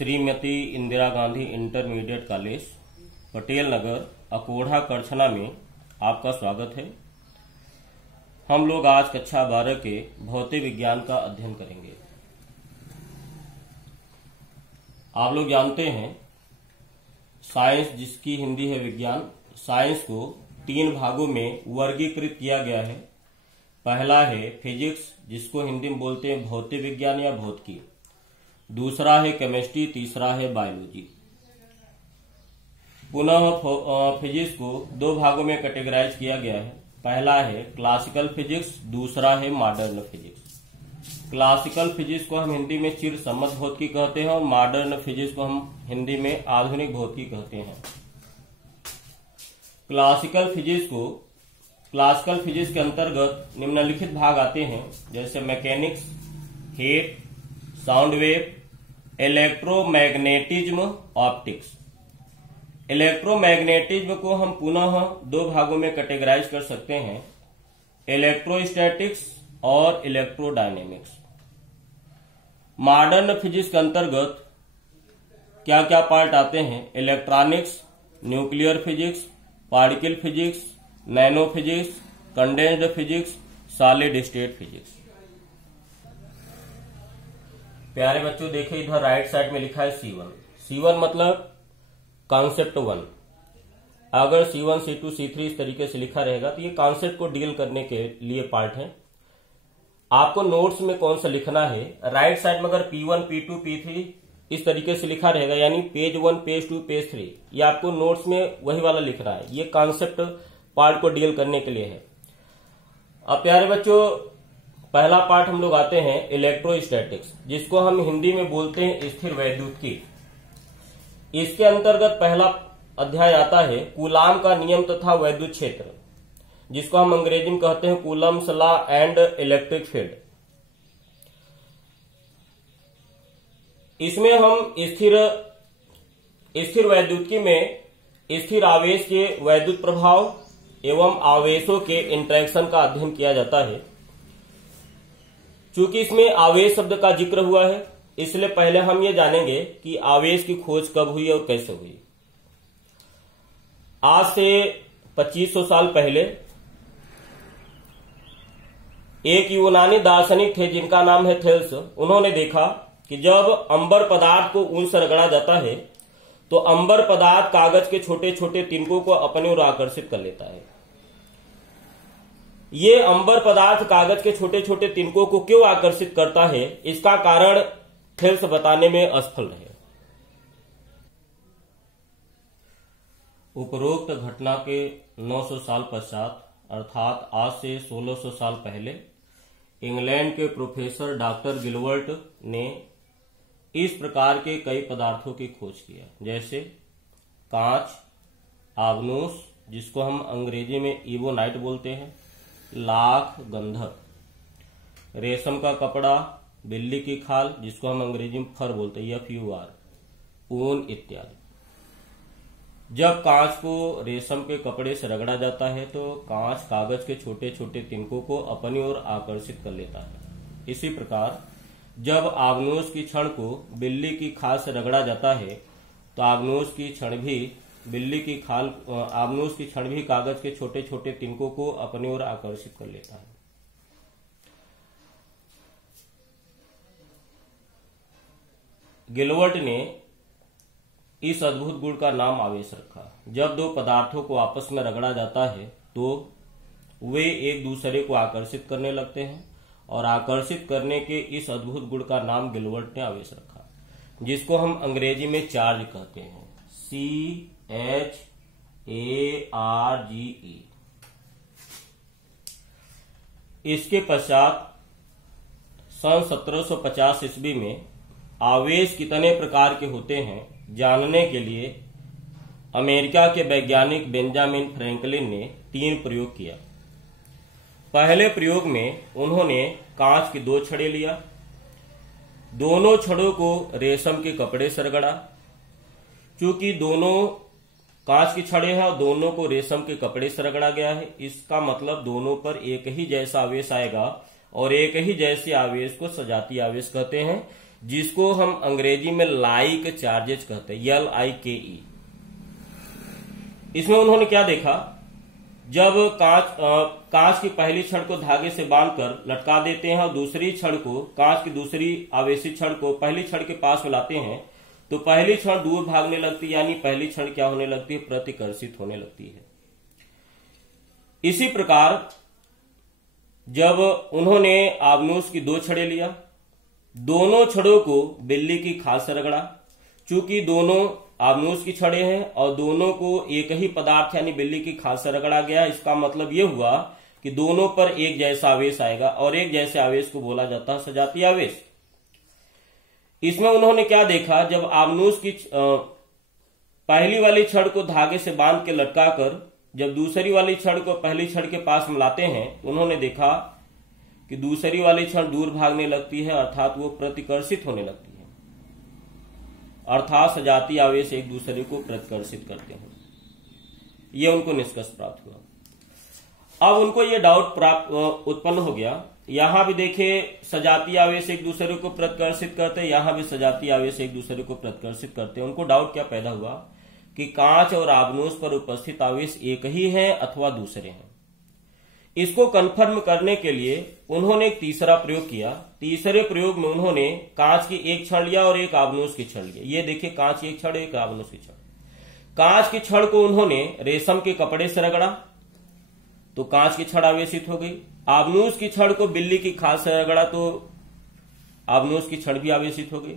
Shrimati Indira Gandhi intermediate college Patel Nagar Akodha Karchhana में आपका स्वागत है। हम लोग आज कक्षा 12 के भौतिक विज्ञान का अध्ययन करेंगे। आप लोग जानते हैं साइंस, जिसकी हिंदी है विज्ञान, साइंस को 3 भागों में वर्गीकृत किया गया है। पहला है फिजिक्स, जिसको हिंदी में बोलते हैं भौतिक विज्ञान या भौतिकी। दूसरा है केमिस्ट्री, तीसरा है बायोलॉजी। पुनः फिजिक्स को 2 भागों में कैटेगराइज किया गया है। पहला है क्लासिकल फिजिक्स, दूसरा है मॉडर्न फिजिक्स। क्लासिकल फिजिक्स को हम हिंदी में चिर सम्मत भौतिकी कहते हैं और मॉडर्न फिजिक्स को हम हिंदी में आधुनिक भौतिकी कहते हैं। क्लासिकल फिजिक्स के अंतर्गत निम्नलिखित भाग आते हैं, जैसे mechanics, heat, sound wave, electromagnetism, optics. Electromagnetism को हम पुनः 2 भागों में कैटेगराइज कर सकते हैं, इलेक्ट्रोस्टैटिक्स और इलेक्ट्रोडायनेमिक्स। मॉडर्न फिजिक्स के अंतर्गत क्या क्या पार्ट आते हैं? Electronics, nuclear physics, particle physics, nano physics, condensed physics, solid state physics. प्यारे बच्चों, देखिए इधर राइट साइड में लिखा है C1। C1 मतलब कॉन्सेप्ट 1। अगर C1, C2, C3 इस तरीके से लिखा रहेगा तो ये कॉन्सेप्ट को डील करने के लिए पार्ट है। आपको नोट्स में कौन सा लिखना है? राइट साइड में अगर P1, P2, P3 इस तरीके से लिखा रहेगा, यानी पेज 1, पेज 2, पेज 3, ये आपको नोट्स में वही वाला लिखना है। ये कॉन्सेप्ट पार्ट को डील करने के लिए है। अब प्यारे बच्चों, पहला पार्ट हम लोग आते हैं इलेक्ट्रोस्टैटिक्स, जिसको हम हिंदी में बोलते हैं स्थिर वैद्युतिकी। इसके अंतर्गत पहला अध्याय आता है कूलाम का नियम तथा वैद्युत क्षेत्र, जिसको हम अंग्रेजी में कहते हैं Coulomb's law and electric field. इसमें हम स्थिर वैद्युतिकी में स्थिर आवेश के वैद्युत प्रभाव एवं आवेशों के इंटरेक्शन का अध्ययन किया जाता है। चूंकि इसमें आवेश शब्द का जिक्र हुआ है, इसलिए पहले हम ये जानेंगे कि आवेश की खोज कब हुई और कैसे हुई। आज से 2500 साल पहले एक यूनानी दार्शनिक थे जिनका नाम है थेल्स। उन्होंने देखा कि जब अंबर पदार्थ को ऊन से रगड़ा जाता है तो अंबर पदार्थ कागज के छोटे छोटे तिनकों को अपने ओर आकर्षित कर लेता है। ये अंबर पदार्थ कागज के छोटे छोटे तिनकों को क्यों आकर्षित करता है, इसका कारण थेल्स बताने में असफल रहे। उपरोक्त घटना के 900 साल पश्चात, अर्थात आज से 1600 साल पहले, इंग्लैंड के प्रोफेसर डॉक्टर गिलबर्ट ने इस प्रकार के कई पदार्थों की खोज किया, जैसे कांच, आबनूस, जिसको हम अंग्रेजी में इबोनाइट बोलते हैं, लाख, गंधक, रेशम का कपड़ा, बिल्ली की खाल, जिसको हम अंग्रेजी में फर बोलते हैं, FUR, ऊन इत्यादि। जब कांच को रेशम के कपड़े से रगड़ा जाता है तो कांच कागज के छोटे छोटे तिनकों को अपनी ओर आकर्षित कर लेता है। इसी प्रकार जब आबनूस की छड़ को बिल्ली की खाल से रगड़ा जाता है तो आबनूस की छड़ भी कागज के छोटे छोटे तिनकों को अपनी ओर आकर्षित कर लेता है। गिलबर्ट ने इस अद्भुत गुण का नाम आवेश रखा। जब 2 पदार्थों को आपस में रगड़ा जाता है तो वे एक दूसरे को आकर्षित करने लगते हैं और आकर्षित करने के इस अद्भुत गुण का नाम गिलबर्ट ने आवेश रखा, जिसको हम अंग्रेजी में चार्ज कहते हैं, CHARGE। इसके पश्चात सन 1750 ईस्वी में आवेश कितने प्रकार के होते हैं जानने के लिए अमेरिका के वैज्ञानिक बेंजामिन फ्रैंकलिन ने 3 प्रयोग किया। पहले प्रयोग में उन्होंने कांच की 2 छड़ें लिया, दोनों छड़ों को रेशम के कपड़े से रगड़ा। चूंकि दोनों कांच की छड़ें हैं और दोनों को रेशम के कपड़े से रगड़ा गया है, इसका मतलब दोनों पर एक ही जैसा आवेश आएगा और एक ही जैसे आवेश को सजातीय आवेश कहते हैं। जिसको हम अंग्रेजी में लाइक चार्जेज कहते हैं, LIKE। इसमें उन्होंने क्या देखा, जब कांच की पहली छड़ को धागे से बांधकर लटका देते हैं और दूसरी छड़ को, कांच की दूसरी आवेशित छड़ को पहली छड़ के पास मिलाते हैं तो पहली छड़ दूर भागने लगती है, यानी पहली छड़ क्या होने लगती है, प्रतिकर्षित होने लगती है। इसी प्रकार जब उन्होंने आबनूस की 2 छड़ें लिया, दोनों छड़ों को बिल्ली की खाल से रगड़ा। चूंकि दोनों आबनूस की छड़ें हैं और दोनों को एक ही पदार्थ यानी बिल्ली की खाल से रगड़ा गया, इसका मतलब यह हुआ कि दोनों पर एक जैसा आवेश आएगा और एक जैसे आवेश को बोला जाता है सजातीय आवेश। इसमें उन्होंने क्या देखा, जब आबनूस की पहली वाली छड़ को धागे से बांध के लटकाकर जब दूसरी वाली छड़ को पहली छड़ के पास मिलाते हैं तो उन्होंने देखा कि दूसरी वाली छड़ दूर भागने लगती है, अर्थात वो प्रतिकर्षित होने लगती है, अर्थात सजातीय आवेश एक दूसरे को प्रतिकर्षित करते हैं। ये उनको निष्कर्ष प्राप्त हुआ। अब उनको ये डाउट उत्पन्न हो गया, यहां भी देखिए सजातीय आवेश एक दूसरे को प्रतिकर्षित करते हैं, यहां भी सजातीय आवेश एक दूसरे को प्रतिकर्षित करते हैं। उनको डाउट क्या पैदा हुआ कि कांच और आबनूस पर उपस्थित आवेश एक ही है अथवा दूसरे हैं। इसको कंफर्म करने के लिए उन्होंने एक तीसरा प्रयोग किया। तीसरे प्रयोग में उन्होंने कांच की एक छड़ लिया और एक आबनूस की छड़ लिया। ये देखिए कांच की एक छड़, एक आबनूस की छड़। कांच की छड़ को उन्होंने रेशम के कपड़े से रगड़ा तो कांच की छड़ आवेशित हो गई। आबनूस की छड़ को बिल्ली की खाल से रगड़ा तो आबनूस की छड़ भी आवेशित हो गई।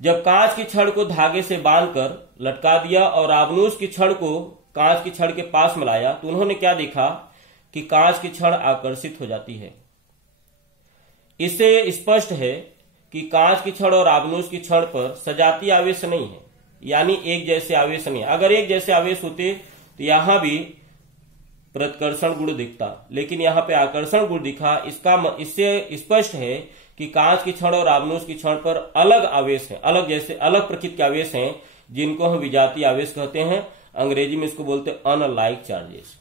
जब कांच की छड़ को धागे से बांधकर लटका दिया और आबनूस की छड़ को कांच की छड़ के पास मिलाया तो उन्होंने क्या देखा कि कांच की छड़ आकर्षित हो जाती है। इससे स्पष्ट है कि कांच की छड़ और आबनूस की छड़ पर सजातीय आवेश नहीं है, यानी एक जैसे आवेश नहीं है। अगर एक जैसे आवेश होते तो यहां भी प्रतिकर्षण गुण दिखता, लेकिन यहां पे आकर्षण गुण दिखा। इससे स्पष्ट है कि कांच की छड़ और आबनूस की छड़ पर अलग आवेश है, अलग जैसे अलग प्रकृति के आवेश हैं, जिनको हम विजातीय आवेश कहते हैं। अंग्रेजी में इसको बोलते हैं अनलाइक चार्जेस।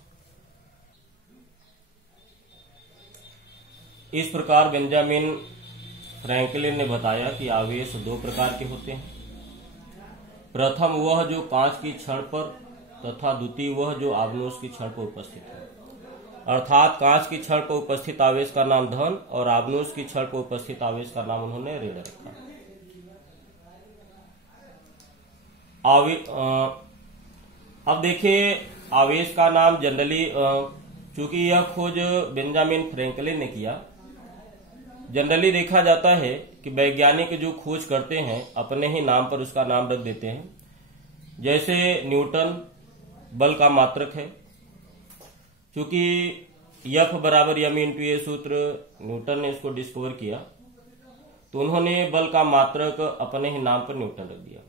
इस प्रकार बेंजामिन फ्रैंकलिन ने बताया कि आवेश 2 प्रकार के होते हैं। प्रथम वह जो कांच की छड़ पर तथा द्वितीय वह जो आबनूस की छड़ पर उपस्थित है, अर्थात कांच की छड़ पर उपस्थित आवेश का नाम धन और आबनूस की छड़ पर उपस्थित आवेश का नाम उन्होंने ऋण रखा। अब देखिए आवेश का नाम जनरली, चूंकि यह खोज बेंजामिन फ्रैंकलिन ने किया, जनरली देखा जाता है कि वैज्ञानिक जो खोज करते हैं अपने ही नाम पर उसका नाम रख देते हैं। जैसे न्यूटन बल का मात्रक है, क्योंकि F बराबर m इंटू ए सूत्र न्यूटन ने इसको डिस्कवर किया तो उन्होंने बल का मात्रक अपने ही नाम पर न्यूटन रख दिया।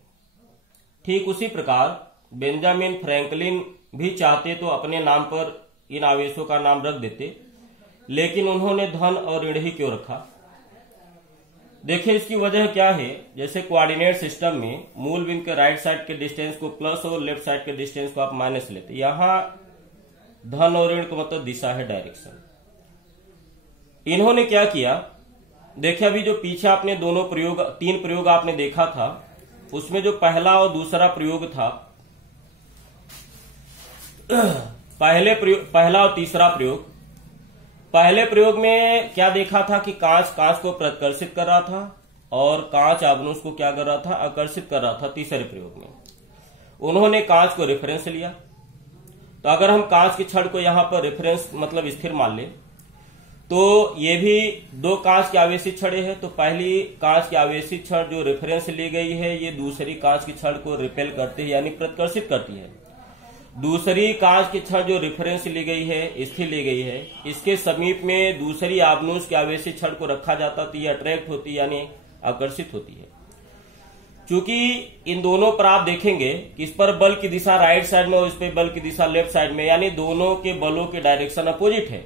ठीक उसी प्रकार बेंजामिन फ्रैंकलिन भी चाहते तो अपने नाम पर इन आवेशों का नाम रख देते, लेकिन उन्होंने धन और ऋण ही क्यों रखा? देखिए इसकी वजह क्या है। जैसे कोऑर्डिनेट सिस्टम में मूल बिंदु के राइट साइड के डिस्टेंस को प्लस और लेफ्ट साइड के डिस्टेंस को आप माइनस लेते, यहां धन और ऋण का मतलब दिशा है, डायरेक्शन। इन्होंने क्या किया, देखिए अभी जो पीछे आपने 3 प्रयोग आपने देखा था, उसमें जो पहला और दूसरा प्रयोग था, पहला और तीसरा प्रयोग, पहले प्रयोग में क्या देखा था कि कांच को प्रतिकर्षित कर रहा था और कांच आबनूस को क्या कर रहा था, आकर्षित कर रहा था। तीसरे प्रयोग में उन्होंने कांच को रेफरेंस लिया। तो अगर हम कांच की छड़ को यहां पर रेफरेंस मतलब स्थिर मान ले तो ये भी 2 कांच की आवेशित छड़ें हैं। तो पहली कांच की आवेशित छड़ जो रेफरेंस ली गई है ये दूसरी कांच की छड़ को रिपेल करती है, यानी प्रतिकर्षित करती है। दूसरी कांच की छड़ जो रेफरेंस ली गई है, स्थिर ली गई है, इसके समीप में दूसरी आबनूस की आवेशित छड़ को रखा जाता तो ये अट्रैक्ट होती यानी आकर्षित होती है। चूंकि इन दोनों पर आप देखेंगे कि इस पर बल की दिशा राइट साइड में और इस पर बल की दिशा लेफ्ट साइड में, यानी दोनों के बलों के डायरेक्शन अपोजिट है।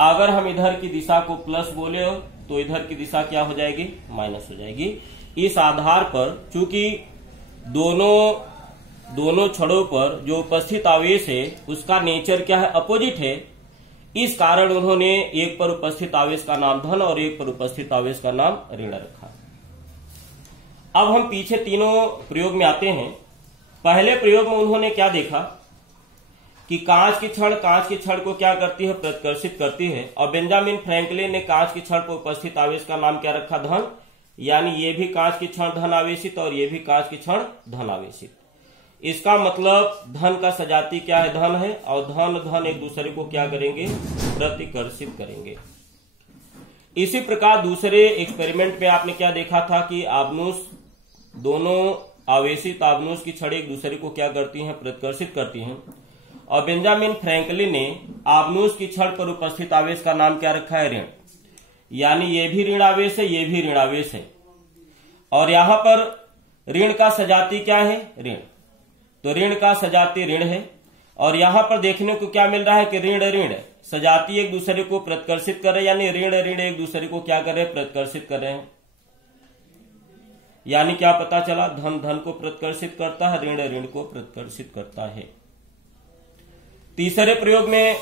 अगर हम इधर की दिशा को प्लस बोले तो इधर की दिशा क्या हो जाएगी, माइनस हो जाएगी। इस आधार पर चूंकि दोनों छड़ों पर जो उपस्थित आवेश है उसका नेचर क्या है, अपोजिट है। इस कारण उन्होंने एक पर उपस्थित आवेश का नाम धन और एक पर उपस्थित आवेश का नाम ऋण रखा। अब हम पीछे तीनों प्रयोग में आते हैं। पहले प्रयोग में उन्होंने क्या देखा कि कांच की छड़ को क्या करती है, प्रतिकर्षित करती है। और बेंजामिन फ्रैंकलिन ने कांच की छड़ पर उपस्थित आवेश का नाम क्या रखा, धन। यानी ये भी कांच की छड़ धन आवेशित और ये भी कांच की छड़ धन आवेशित। इसका मतलब धन का सजातीय क्या है, धन है, और धन एक दूसरे को क्या करेंगे, प्रतिकर्षित करेंगे। इसी प्रकार दूसरे एक्सपेरिमेंट में आपने क्या देखा था कि आबनूस, दोनों आवेशित आबनूस की छड़ें एक दूसरे को क्या करती हैं, प्रतिकर्षित करती हैं। और बेंजामिन फ्रैंकलिन ने आबनूस की छड़ पर उपस्थित आवेश का नाम क्या रखा है, ऋण। यानी ये भी ऋण आवेश है, ये भी ऋण आवेश है। और यहां पर ऋण का सजातीय क्या है, ऋण। तो ऋण का सजातीय ऋण है। और यहां पर देखने को क्या मिल रहा है कि ऋण सजातीय एक दूसरे को प्रतिकर्षित कर रहे हैं, यानी ऋण एक दूसरे को क्या कर रहे हैं, प्रतिकर्षित कर रहे हैं। यानी क्या पता चला, धन को प्रतिकर्षित करता है, ऋण को प्रतिकर्षित करता है। तीसरे प्रयोग में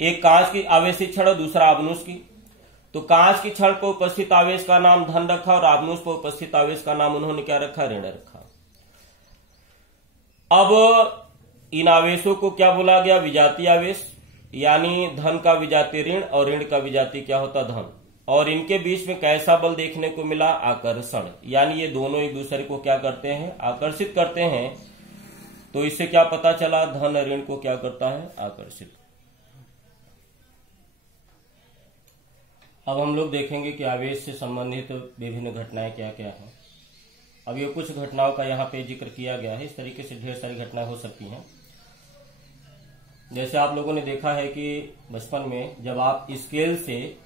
एक कांच की आवेशित छड़ और दूसरा आबनूस की। तो कांच की छड़ पर उपस्थित आवेश का नाम धन रखा और आबनूस पर उपस्थित आवेश का नाम उन्होंने क्या रखा, ऋण रखा। अब इन आवेशों को क्या बोला गया, विजातीय आवेश। यानी धन का विजातीय ऋण और ऋण का विजातीय क्या होता, धन। और इनके बीच में कैसा बल देखने को मिला, आकर्षण। यानी ये दोनों एक दूसरे को क्या करते हैं, आकर्षित करते हैं। तो इससे क्या पता चला, धन ऋण को क्या करता है, आकर्षित। अब हम लोग देखेंगे कि आवेश से संबंधित विभिन्न घटनाएं क्या क्या हैं। अब ये कुछ घटनाओं का यहाँ पे जिक्र किया गया है। इस तरीके से ढेर सारी घटनाएं हो सकती हैं। जैसे आप लोगों ने देखा है कि बचपन में जब आप स्केल से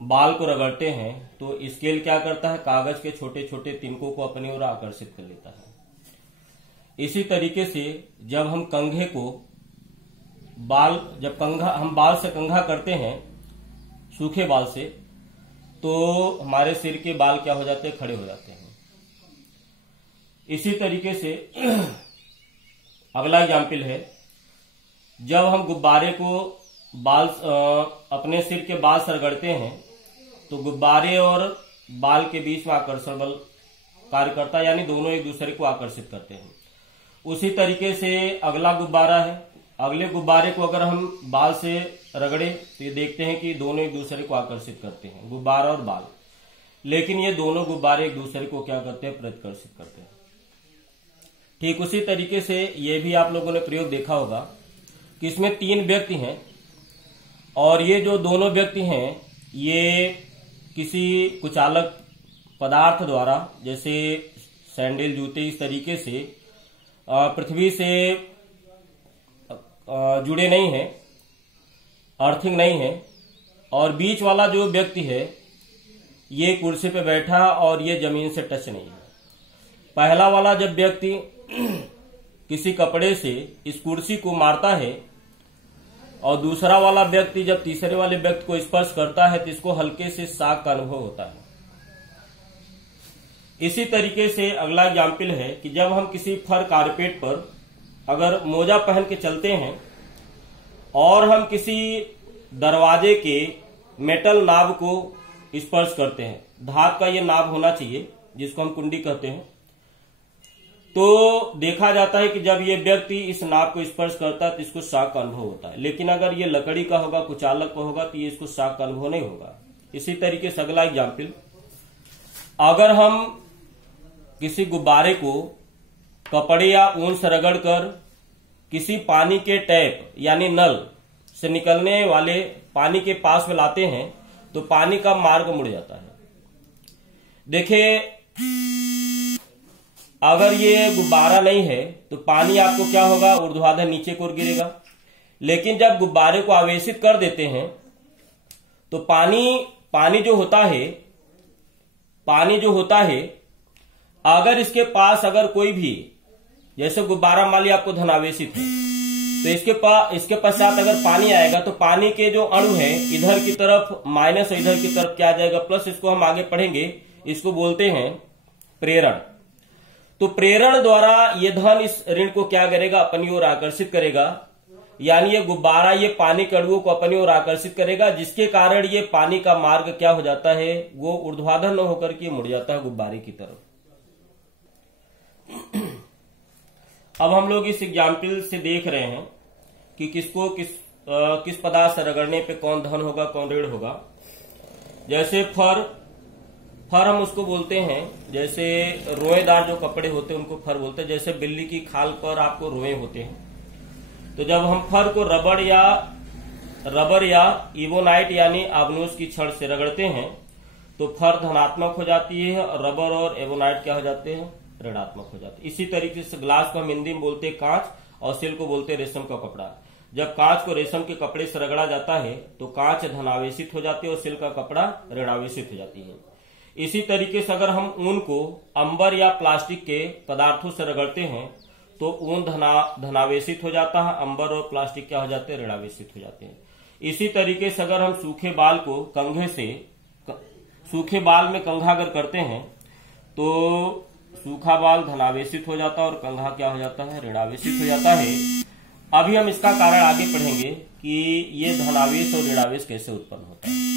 बाल को रगड़ते हैं तो स्केल क्या करता है, कागज के छोटे छोटे तिनकों को अपनी ओर आकर्षित कर लेता है। इसी तरीके से जब हम कंघे को हम बाल से कंघा करते हैं, सूखे बाल से, तो हमारे सिर के बाल क्या हो जाते हैं, खड़े हो जाते हैं। इसी तरीके से अगला एग्जाम्पल है, जब हम गुब्बारे को अपने सिर के बाल से रगड़ते हैं तो गुब्बारे और बाल के बीच में आकर्षण बल कार्य करता है, यानी दोनों एक दूसरे को आकर्षित करते हैं। उसी तरीके से अगला गुब्बारा है, अगले गुब्बारे को अगर हम बाल से रगड़े तो ये देखते हैं कि दोनों एक दूसरे को आकर्षित करते हैं, गुब्बारा और बाल। लेकिन ये दोनों गुब्बारे एक दूसरे को क्या करते हैं, प्रतिकर्षित करते हैं। ठीक उसी तरीके से ये भी आप लोगों ने प्रयोग देखा होगा कि इसमें 3 व्यक्ति हैं और ये जो दोनों व्यक्ति हैं ये किसी कुचालक पदार्थ द्वारा, जैसे सैंडल, जूते, इस तरीके से पृथ्वी से जुड़े नहीं है, अर्थिंग नहीं है। और बीच वाला जो व्यक्ति है ये कुर्सी पे बैठा और ये जमीन से टच नहीं है। पहला वाला जब व्यक्ति किसी कपड़े से इस कुर्सी को मारता है और दूसरा वाला व्यक्ति जब तीसरे वाले व्यक्ति को स्पर्श करता है तो इसको हल्के से शॉक का अनुभव होता है। इसी तरीके से अगला एग्जाम्पल है कि जब हम किसी फर कारपेट पर अगर मोजा पहन के चलते हैं और हम किसी दरवाजे के मेटल नाब को स्पर्श करते हैं, धातु का ये नाब होना चाहिए जिसको हम कुंडी कहते हैं, तो देखा जाता है कि जब ये व्यक्ति इस नाब को स्पर्श करता है तो इसको शॉक का अनुभव होता है। लेकिन अगर ये लकड़ी का होगा, कुचालक का होगा, तो ये इसको शॉक का अनुभव नहीं होगा। इसी तरीके से अगला एग्जाम्पल, अगर हम किसी गुब्बारे को कपड़े या ऊन से रगड़कर किसी पानी के टैप यानी नल से निकलने वाले पानी के पास में लाते हैं तो पानी का मार्ग मुड़ जाता है। देखिए, अगर ये गुब्बारा नहीं है तो पानी आपको क्या होगा, ऊर्ध्वाधर नीचे की ओर गिरेगा। लेकिन जब गुब्बारे को आवेशित कर देते हैं तो पानी जो होता है अगर इसके पास अगर कोई भी, जैसे गुब्बारा मान लिया आपको धनावेशित है तो इसके पश्चात अगर पानी आएगा तो पानी के जो अणु है इधर की तरफ माइनस और इधर की तरफ क्या आ जाएगा, प्लस। इसको हम आगे पढ़ेंगे, इसको बोलते हैं प्रेरण। तो प्रेरण द्वारा ये धन इस ऋण को क्या करेगा, अपनी ओर आकर्षित करेगा। यानी ये गुब्बारा ये पानी के अणुओं को अपनी ओर आकर्षित करेगा, जिसके कारण ये पानी का मार्ग क्या हो जाता है, वो ऊर्ध्वाधर न होकर के मुड़ जाता है गुब्बारे की तरफ। अब हम लोग इस एग्जाम्पल से देख रहे हैं कि किस पदार्थ से रगड़ने पे कौन धन होगा कौन ऋण होगा। जैसे फर हम उसको बोलते हैं, जैसे रोएदार जो कपड़े होते हैं उनको फर बोलते हैं। जैसे बिल्ली की खाल पर आपको रोए होते हैं, तो जब हम फर को रबर या इवोनाइट यानी आबनूस की छड़ से रगड़ते हैं तो फर धनात्मक हो जाती है और रबर और एवोनाइट क्या हो जाते हैं, ऋणात्मक हो जाते हैं। इसी तरीके से ग्लास को हम हिंदी में बोलते हैं कांच और सिल को बोलते हैं रेशम का कपड़ा। जब कांच को रेशम के कपड़े से रगड़ा जाता है तो कांच धनावेशित हो जाती है और सिल का कपड़ा ऋणावेशित हो जाती है। इसी तरीके से अगर हम ऊन को अंबर या प्लास्टिक के पदार्थों से रगड़ते हैं तो ऊन धनावेशित हो जाता है, अंबर और प्लास्टिक क्या हो जाते हैं, ऋणावेशित हो जाते हैं। इसी तरीके से अगर हम सूखे बाल को सूखे बाल में कंघा अगर करते हैं तो सूखा बाल धनावेशित हो जाता है और कंघा क्या हो जाता है, ऋणावेशित हो जाता है। अभी हम इसका कारण आगे पढ़ेंगे कि ये धनावेश और ऋणावेश कैसे उत्पन्न होता है।